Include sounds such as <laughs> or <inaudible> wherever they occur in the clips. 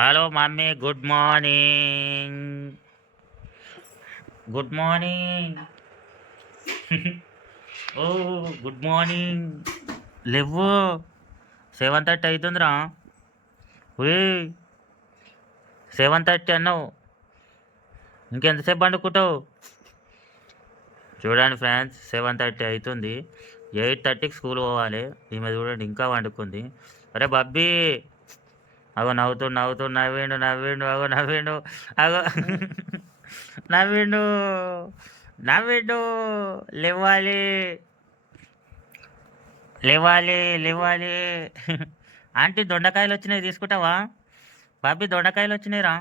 Hello mummy good morning good morning ఓ good morning లేవు seven thirty అవుతుందిరా ఓయ్ seven thirty అన్నావు. ఇంకెంతసేపు పండుకుంటావు? చూడండి ఫ్రెండ్స్ సెవెన్ థర్టీ అవుతుంది ఎయిట్ థర్టీకి స్కూల్ పోవాలి. ఈమె చూడండి ఇంకా వండుకుంది అరే బబ్బీ. అగో నవ్వుతూ నవ్వుతూ నవ్విండు నవ్విండు అగో నవ్విండు అగో నవ్విండు నవ్విండు లేవాలి లేవాలి లేవాలి. ఆంటీ దొండకాయలు వచ్చినాయి తీసుకుంటావా? బాబీ దొండకాయలు వచ్చినాయిరా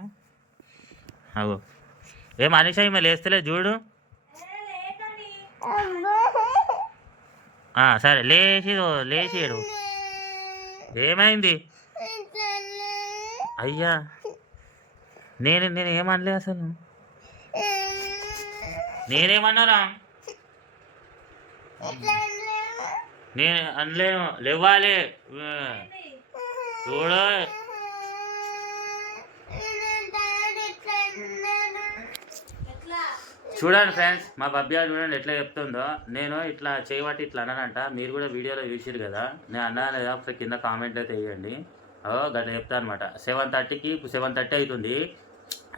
అగో. ఏం మనిషి ఈమె లేస్తలే చూడు. సరే లేచి లేచిడు ఏమైంది? అయ్యా. నేను నేను ఏమనలే అసలు? నేనేమన్నారా నేను అనలేను. లేవాలి. చూడ. చూడు చూడండి ఫ్రెండ్స్ మా బబ్బియా చూడండి ఎట్లా చెప్తుందో. నేను ఇట్లా చేయబట్టి ఇట్లా అన్నానంట. మీరు కూడా వీడియోలో చూసారు కదా. నేను అన్నా లేదా ఒకసారి కింద కామెంట్ అయితే వేయండి ఓ గట్లా చెప్తాను అనమాట సెవెన్ థర్టీకి ఇప్పుడు సెవెన్ థర్టీ అవుతుంది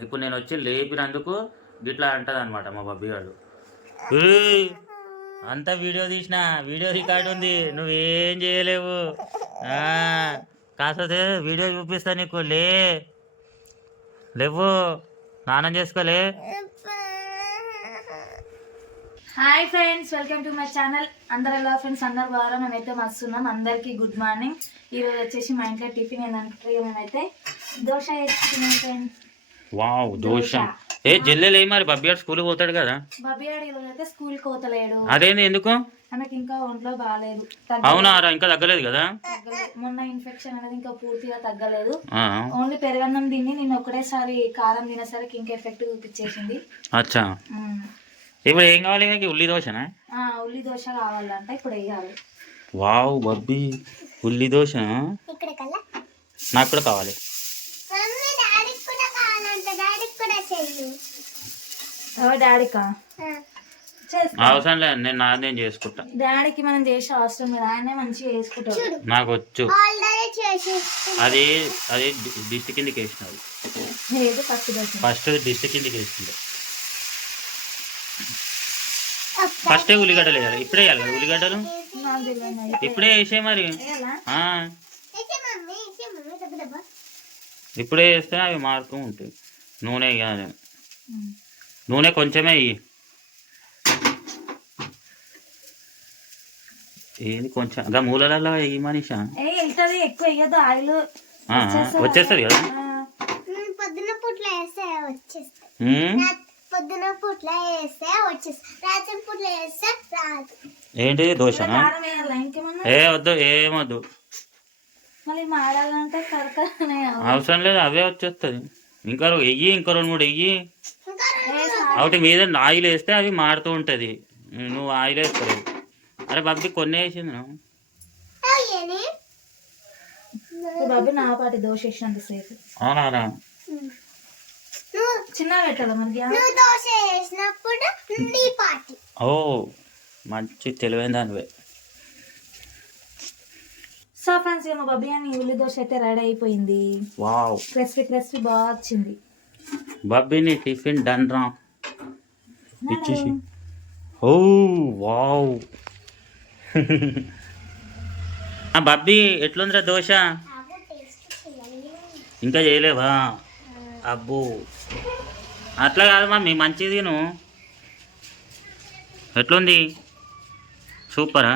ఇప్పుడు నేను వచ్చి లేపినందుకు గిట్లా అంటది అనమాట మా బబ్బి గారు "ఏయ్, అంతా వీడియో తీసిన వీడియో రికార్డ్ ఉంది నువ్వేం చేయలేవు. కాకపోతే వీడియో చూపిస్తా నీకు లే. లేవు. స్నానం చేసుకోలే hi friends welcome to my channel. అందరు ఎలా ఫ్రెండ్స్ అందరు బాగా మేమైతే మస్తున్నాం. అందరికీ గుడ్ మార్నింగ్. ఈరోజు వచ్చేసి మా ఇంట్లో టిఫిన్ ఏంటంటే మేమైతే దోశ వేసుకున్నాం ఫ్రెండ్స్. వావ్ దోష ఏ జల్లెలు ఏ మరి? బబ్బియాడు స్కూల్కి పోతాడు కదా. బాబీ ఆడు ఈరోజు అయితే స్కూల్కి పోతలేడు. అదేంది ఎందుకు? ఆమెకి ఇంకా ఒంట్లో బాగాలేదు. అవునా ఇంకా తగ్గలేదు కదా? మొన్న ఇన్ఫెక్షన్ అనేది ఇంకా పూర్తిగా తగ్గలేదు. ఓన్లీ పెరగన్నం తిని నేను ఒకటేసారి కారం తినేసరికి ఇంకా ఎఫెక్ట్ చూపించేసింది. అచ్చా. ఇప్పుడు ఏం కావాలి నీకు ఉల్లి దోశనా? ఆ, ఉల్లి దోశ కావాలంట ఇప్పుడు వేయాలి. వావ్ బబ్బి. ఉల్లి దోశ నాకు కూడా కావాలి. డాడీకా చేస్తా. అవసరం లేదు నేను నాది నేను చేసుకుంటా. డాడీకి మనం చేసే అవసరం లేదు ఆయనే మంచిగా చేసుకుంటాడు. నాకు వచ్చు అది అది డిస్ట్ కిందకి వేసినది ఫస్ట్ దోశ. ఫస్ట్ డిస్ట్ కిందకి వేసింది. ఫస్ట్ ఉల్లిగడ్డలు వేయాలి? ఇప్పుడే వేయాలి కదా ఉల్లిగడ్డలు? ఇప్పుడే వేసే మరి. ఇప్పుడే వేస్తే అవి మారుతూ ఉంటాయి. నూనె వేయాలి. ఉమ్. నూనె కొంచెమే ఇయ్యి ఏది కొంచెం? ఇంకా మూలలలో ఈ మనిషి? వచ్చేస్తుంది కదా? పొద్దున పూట్ల వేస్తే వచ్చేస్తా ఉమ్, పొద్దున పూట్ల వేస్తే వచ్చేస్తా రాత్రి పూట్ల వేస్తే రాదు. ఏంటి దోశనా కారం వేయాలా? ఇంకేమన్నా? ఏ వద్దు ఏమొద్దు. మళ్ళీ మాడాలంటే కరకనే అవసరం లేదు అవే వచ్చేస్తుంది ఇంకా వెయ్యి ఇంకా రెండు మూడు వెయ్యి ఒకటి మీద ఆయిల్ వేస్తే అవి మారుతూ ఉంటుంది. నువ్వు ఆయిల్ వేస్తావు అరే బాబీ కొన్ని వేసింది నువ్వు. బాబు నా పాటి దోశ వేసినంత సేపు. అవునారా నువ్వు చిన్న పెట్టాలి మరి గ్యాస్? నువ్వు దోశ వేసినప్పుడు నీ పార్టీ. ఓ మంచి తెలివైన దానివే. సో ఫ్రెండ్స్ మా బాబీ అని ఉల్లి దోశ అయితే రెడీ అయిపోయింది. వావ్. క్రిస్పీ క్రిస్పీ బాగా వచ్చింది. బబ్బీని టిఫిన్ డన్ రా. ఇచ్చేసి. Oh wow. ఆ బబ్బీ ఎట్లుందిరా దోశ? ఇంకా చేయలేవా? అబ్బో. అట్లా కాదు మమ్మీ మంచిది నువ్వు ఎట్లుంది? సూపరా?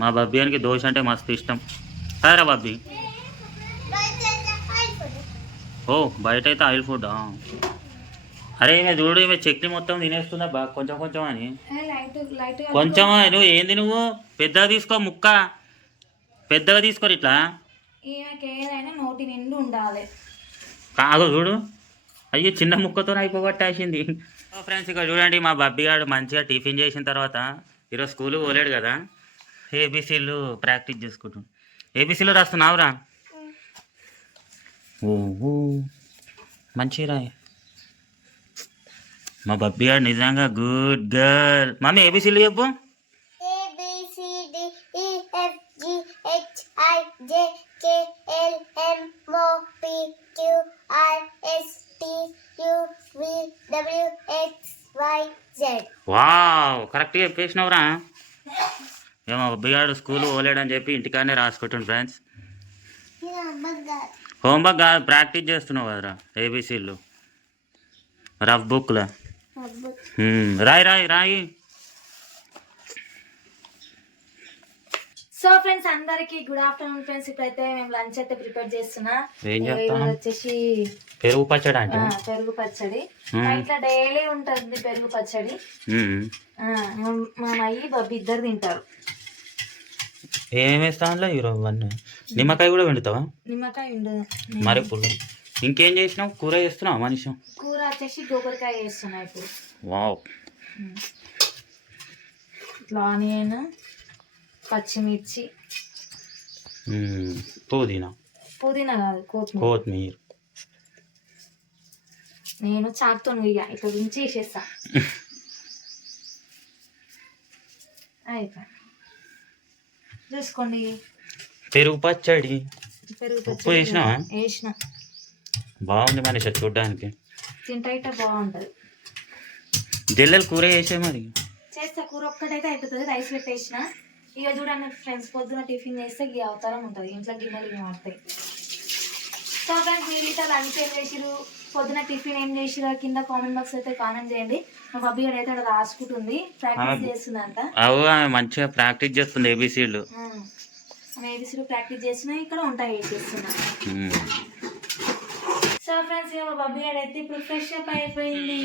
మా బబ్బీయానికి దోశ అంటే మస్తు ఇష్టం. సరే బబ్బీ. ఓ బయట అయితే ఆయిల్ ఫుడ్ అరే ఈమె చూడు ఈమె చట్నీ మొత్తం తినేస్తుందా బా కొంచెం కొంచెం అని. కొంచెం నువ్వు ఏంది నువ్వు? పెద్దగా తీసుకో ముక్క. పెద్దగా తీసుకోరు ఇట్లా. ఈమెకి ఏదైనా నోటి నిండు ఉండాలి. కాదు చూడు. అయ్యో చిన్న ముక్కతో అయిపోగొట్టేసింది. ఫ్రెండ్స్ ఇక్కడ చూడండి మా బబ్బీ గారు మంచిగా టిఫిన్ చేసిన తర్వాత ఈరోజు స్కూల్ పోలేడు కదా. ఏబీసీలు ప్రాక్టీస్ చేసుకుంటాం ఏబీసీలు రాస్తున్నావురా? ఓహో మంచి రాయి. మా బబ్బీ గారు నిజంగా గుడ్ గర్ల్. మమ్మీ ఏబిసిలు చెప్పు. A B C D F G H I J K L M O P Q R S U V W X Y Z. Wow కరెక్ట్గా చెప్పేసినవురా. ఏమో మా బబ్బీ గారు స్కూల్ పోలేడని చెప్పి ఇంటికాడనే రాసుకుంటుండు ఫ్రెండ్స్. హోంవర్క్ కాదు ప్రాక్టీస్ చేస్తున్నావు కదరా ఏబిసిలు రఫ్ బుక్లో. రాయి రాయి రాయి. సో ఫ్రెండ్స్ అందరికి గుడ్ ఆఫ్టర్నూన్ ఫ్రెండ్స్ ఇప్పుడైతే మేము లంచ్ అయితే ప్రిపేర్ చేస్తున్నా. వచ్చేసి పెరుగు పచ్చడి అంటే? పెరుగు పచ్చడి. ఇంట్లో డైలీ ఉంటుంది పెరుగు పచ్చడి. మా- అయ్యి బాబు ఇద్దరు తింటారు. ఏం వేస్తావులే ఈరోజు నిమ్మకాయ కూడా వండుతావా? నిమ్మకాయ ఉండదు మరి పుల్ల. ఇంకేం చేసినావు? కూర చేస్తున్నావు మనిషి? కూర వచ్చేసి గోకరకాయ చేస్తున్నా ఇప్పుడు. వావ్. ఇట్లా ఆనియన్ పచ్చిమిర్చి. పుదీనా. పుదీనా కాదు కొత్తిమీర. కొత్తిమీర. నేను చాకుతో ఇక ఇట్లా నుంచి వేసేస్తా. అయిపోయి చూసుకోండి. పెరుగు పచ్చడి. పెరుగు ఉప్పు వేసినావా? వేసిన. బాగుంది మనిషి చూడ్డానికి. తింటైతే బాగుంటుంది. జల్లెలు కూర చేసే మరి? చేస్తే కూర ఒక్కటైతే అయిపోతుంది. రైస్ పెట్టేసిన ఇక చూడండి ఫ్రెండ్స్ పొద్దున టిఫిన్ చేస్తే ఈ అవతారం ఉంటుంది. ఇంట్లో గిన్నెలు ఇవి మారుతాయి. సో ఫ్రెండ్స్ మీరు ఇట్లా లంచ్ ఏం చేసిరు పొద్దున టిఫిన్ ఏం చేసిరు కింద కామెంట్ బాక్స్ అయితే కామెంట్ చేయండి. మా బబ్బీ గారు అయితే అక్కడ రాసుకుంటుంది. ప్రాక్టీస్ ఆమె- చేస్తుందంట. అవు ఆమె మంచిగా ప్రాక్టీస్ చేస్తుంది ఏబిసిడ్లు ఏబిసిలు ప్రాక్టీస్ చేస్తున్నా ఇక్కడ ఉంటాయి చేస్తున్నా సో ఫ్రెండ్స్ ఇక మా బబ్బీ గారు అయితే ఇప్పుడు ఫ్రెష్ అప్ అయిపోయింది.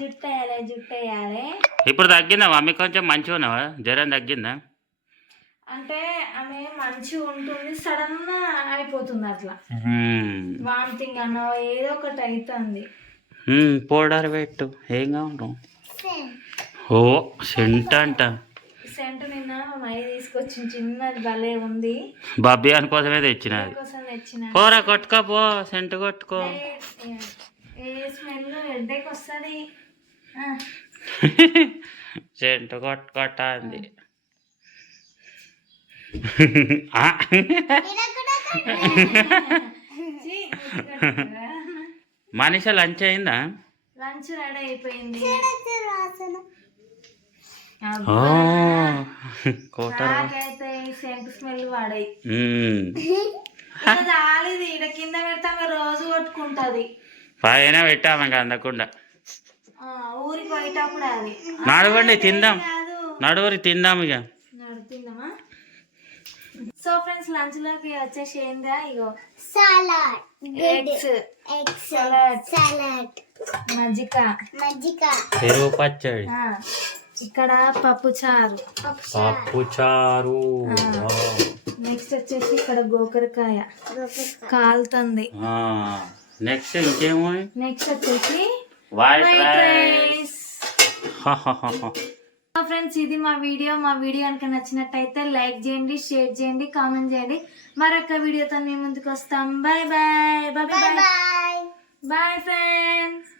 జుట్టు వేయాలి జుట్టు వేయాలి ఇప్పుడు తగ్గిందా మమ్మీ కొంచెం మంచిగా ఉన్నావా? జ్వరం తగ్గిందా? అంటే ఆమె మంచిగా ఉంటుంది సడన్గా అయిపోతుంది అట్లా. వామిటింగ్ అనో ఏదో ఒకటి అవుతుంది పౌడర్ పెట్టు. ఏం కావాలి? ఓ సెంట్ అంట. సెంట్ నిన్న మా మై తీసుకొచ్చి చిన్నది భలే ఉంది. బాబీ అని కోసమే తెచ్చినది కోసం తెచ్చిన. పోరా కొట్టుకో పో సెంట్ కొట్టుకో. ఏ- ఏ స్మెల్ హెడ్ఏక్ వస్తుంది. <laughs> సెంట్ కొట్టుకోట అంది. <laughs> మనిషి లంచ్ అయిందా? లంచ్ రెడీ అయిపోయింది. నాకైతే ఈ సెంట్ స్మెల్ వాడాయి. రాలేదు కింద రోజు కొట్టుకుంటది. పైన పెట్టాము ఇంకా అందకుండా. ఆ, ఊరికి పోయేటప్పుడు అది. నడవండి తిందాం. నడువరి తిందాం ఇక. సో ఫ్రెండ్స్ లంచ్లోకి వచ్చేసి ఏందా? ఇగో Salad. Eggs Salad. Salad. మజ్జిక Magica. పెరుగు పచ్చడి. ఆ, ఇక్కడ పప్పు చారు. పప్పు చారు. నెక్స్ట్ వచ్చేసి ఇక్కడ గోకరకాయ. కాలుతుంది. నెక్స్ట్ ఇంకేమో నెక్స్ట్ వచ్చేసి వైట్ రైస్ ఫ్రెండ్స్ ఇది మా వీడియో. మా వీడియో కనుక నచ్చినట్టయితే లైక్ చేయండి షేర్ చేయండి కామెంట్ చేయండి. మరొక వీడియోతో మేము ముందుకు వస్తాం. Bye bye bye bye. Bye friends